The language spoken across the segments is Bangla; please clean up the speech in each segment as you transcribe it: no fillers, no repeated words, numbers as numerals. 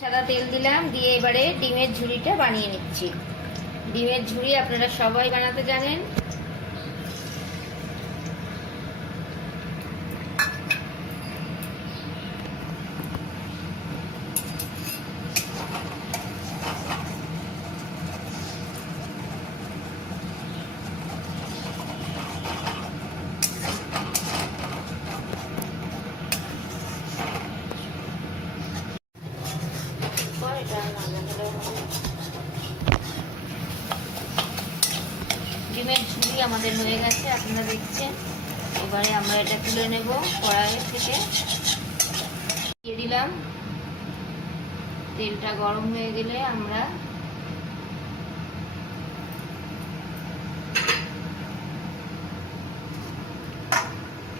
সাদা তেল দিলাম, দিয়ে এবারে ডিমের ঝুড়িটা বানিয়ে নিচ্ছি। ডিমের ঝুড়ি আপনারা সবাই বানাতে জানেন। ডিমের ঝুড়ি আমাদের হয়ে গেছে, আপনারা দেখছেন। এবারে আমরা এটা তুলে নেব কড়াই থেকে। দিয়ে দিলাম, তেলটা গরম হয়ে গেলে আমরা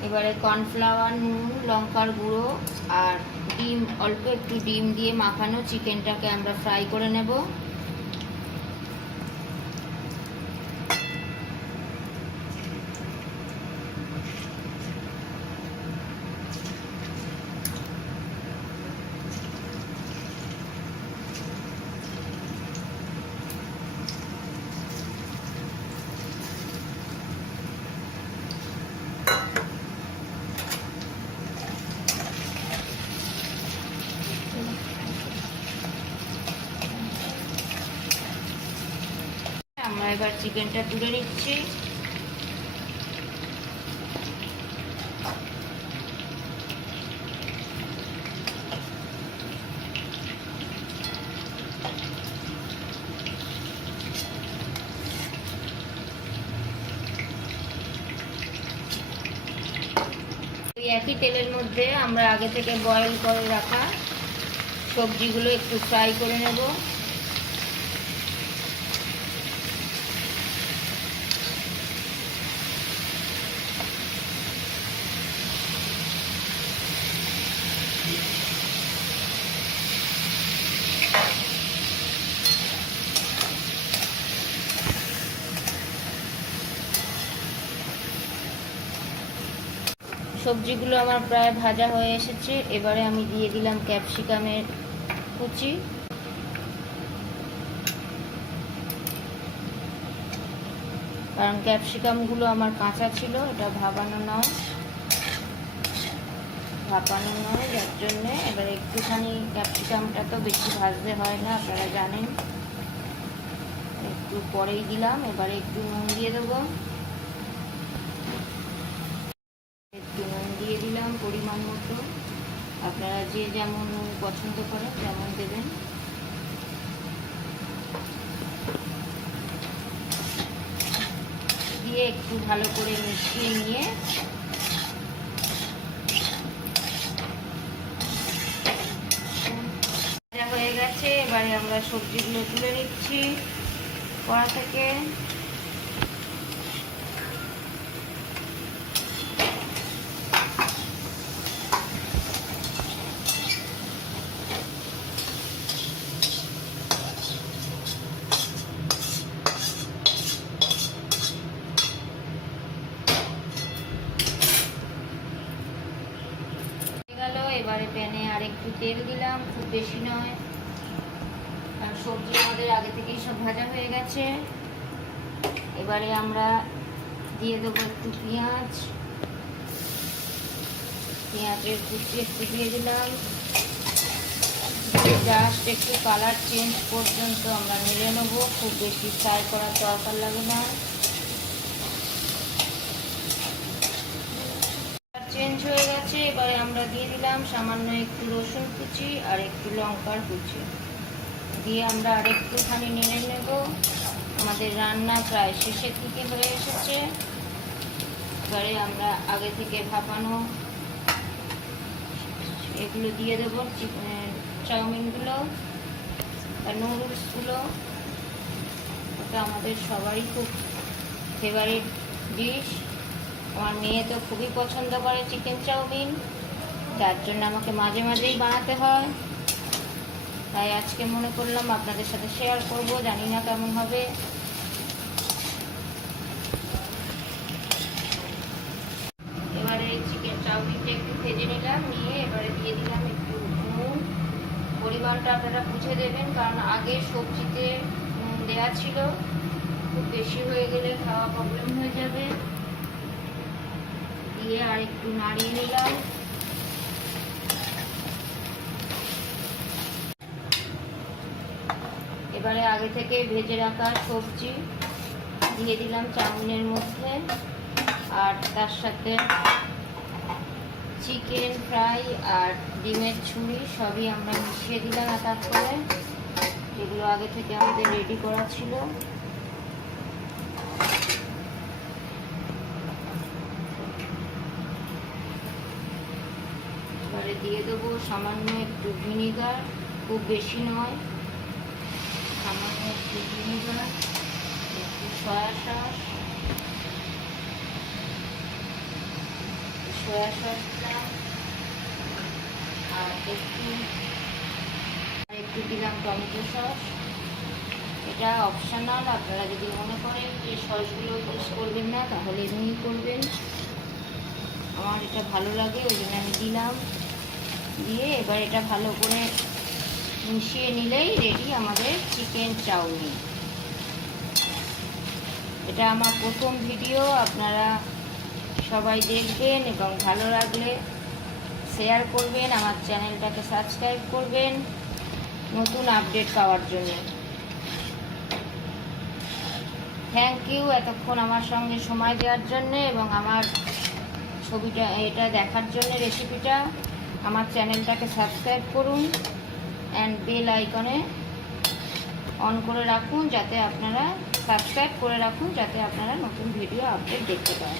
এবারে কর্নফ্লাওয়ার, নুন, লঙ্কার গুঁড়ো আর ডিম, অল্প একটু ডিম দিয়ে মাখানো চিকেনটাকে আমরা ফ্রাই করে নেব। আমরা এবার চিকেনটা তুলে নিচ্ছি। একই তেলের মধ্যে আমরা আগে থেকে বয়েল করে রাখা সবজিগুলো একটু ফ্রাই করে নেব। সবজিগুলো আমার প্রায় ভাজা হয়ে এসেছে। এবারে আমি দিয়ে দিলাম ক্যাপসিকামের কুচি। কারণ ক্যাপসিকামগুলো আমার কাঁচা ছিল, এটা ভাপানো নয়, যার জন্যে এবার একটুখানি, ক্যাপসিকামটা তো বেশি ভাজতে হয় না, আপনারা জানেন। একটু পরেই দিলাম। এবারে একটু নুন দিয়ে দেবো, একটু নুন দিয়ে দিলাম পরিমাণ মতো। আপনারা যে যেমন নুন পছন্দ করেন তেমন দেবেন। দিয়ে একটু ভালো করে মিশিয়ে নিয়ে ভাজা হয়ে গেছে। এবারে আমরা সবজিগুলো তুলে নিচ্ছি কড়া থেকে। এবারে প্যানে আর একটু তেল দিলাম, খুব বেশি নয়, কারণ সবজি আমাদের আগে থেকেই সব ভাজা হয়ে গেছে। এবারে আমরা দিয়ে দেবো একটু পেঁয়াজের কুচি একটু দিয়ে দিলাম। জাস্ট একটু কালার চেঞ্জ পর্যন্ত আমরা নেড়ে নেবো, খুব বেশি ফ্রাই করার দরকার লাগে না। চেঞ্জ হয়ে গেছে। এবারে আমরা দিয়ে দিলাম সামান্য একটু রসুন কুচি আর একটু লঙ্কার কুচি দিয়ে আমরা আর একটুখানি নেড়ে নেব। আমাদের রান্না প্রায় শেষের দিকে হয়ে এসেছে। এবারে আমরা আগে থেকে ভাপানো এগুলো দিয়ে দেবো, চাউমিনগুলো আর নুডলসগুলো। ওটা আমাদের সবারই খুব ফেভারিট ডিশ। আমার মেয়ে তো খুবই পছন্দ করে চিকেন চাউমিন, তার জন্য আমাকে মাঝে মাঝেই বানাতে হয়। তাই আজকে মনে করলাম আপনাদের সাথে শেয়ার করব, জানি না কেমন হবে। এবারে চিকেন চাউমিনটা একটু ভেজে নিলাম, নিয়ে এবারে দিয়ে দিলাম একটু নুন, পরিমাণটা মশলাটা বুঝে দেবেন, কারণ আগে সবজিতে নুন দেওয়া ছিল, খুব বেশি হয়ে গেলে খাওয়া প্রবলেম হয়ে যাবে। দিয়ে আর একটু নাড়িয়ে নিলাম। এবারে আগে থেকে ভেজে রাখা সবজি দিয়ে দিলাম চাউমিনের মধ্যে, আর তার সাথে চিকেন ফ্রাই আর ডিমের ছুরি সবই আমরা মিশিয়ে দিলাম এক এক করে, যেগুলো আগে থেকে আমাদের রেডি করা ছিল। এবারে দিয়ে দেবো সামান্য একটু ভিনিগার, খুব বেশি নয়, সামান্য একটু ভিনিগার, একটু সয়া সস আর একটু দিলাম টমেটো সস। এটা অপশনাল, আপনারা যদি মনে করেন যে সসগুলো ইউজ করবেন না তাহলে এমনি করবেন। আমার এটা ভালো লাগে ওই জন্য আমি দিলাম। দিয়ে এবার এটা ভালো করে মিশিয়ে নিলেই রেডি আমাদের চিকেন চাউমিন। এটা আমার প্রথম ভিডিও, আপনারা সবাই দেখবেন এবং ভালো লাগলে শেয়ার করবেন, আমার চ্যানেলটাকে সাবস্ক্রাইব করবেন নতুন আপডেট পাওয়ার জন্য। থ্যাংক ইউ এতক্ষণ আমার সঙ্গে সময় দেওয়ার জন্য এবং আমার ছবিটা এটা দেখার জন্য রেসিপিটা। আমার চ্যানেলটাকে সাবস্ক্রাইব করুন অ্যান্ড বেল আইকনে অন করে রাখুন, যাতে আপনারা সাবস্ক্রাইব করে রাখুন, যাতে আপনারা নতুন ভিডিও আপডেট দেখতে পান।